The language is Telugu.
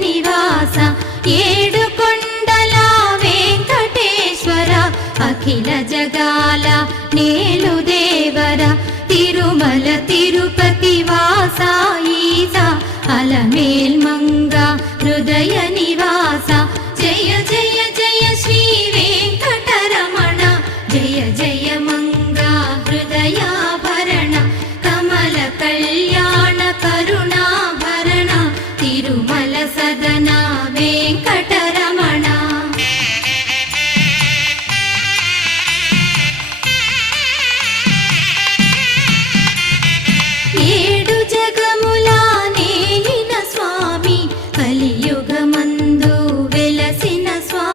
నివాస ఏడు కొండల వెంకటేశ్వర అఖిల జగాల నేలు దేవర తిరుమల తిరుపతి వాస ఈస అలమేల్ మంగ హృదయ నివాస జయ జయ జయ శ్రీ వెంకటరమణ జయ జయ మంగ హృదయాభరణ కమల కళ్యాణ కరుణాభరణ తిరుమల సదన వెంకటరమణ ఏడు జగముల నేలిన స్వామి కలియుగము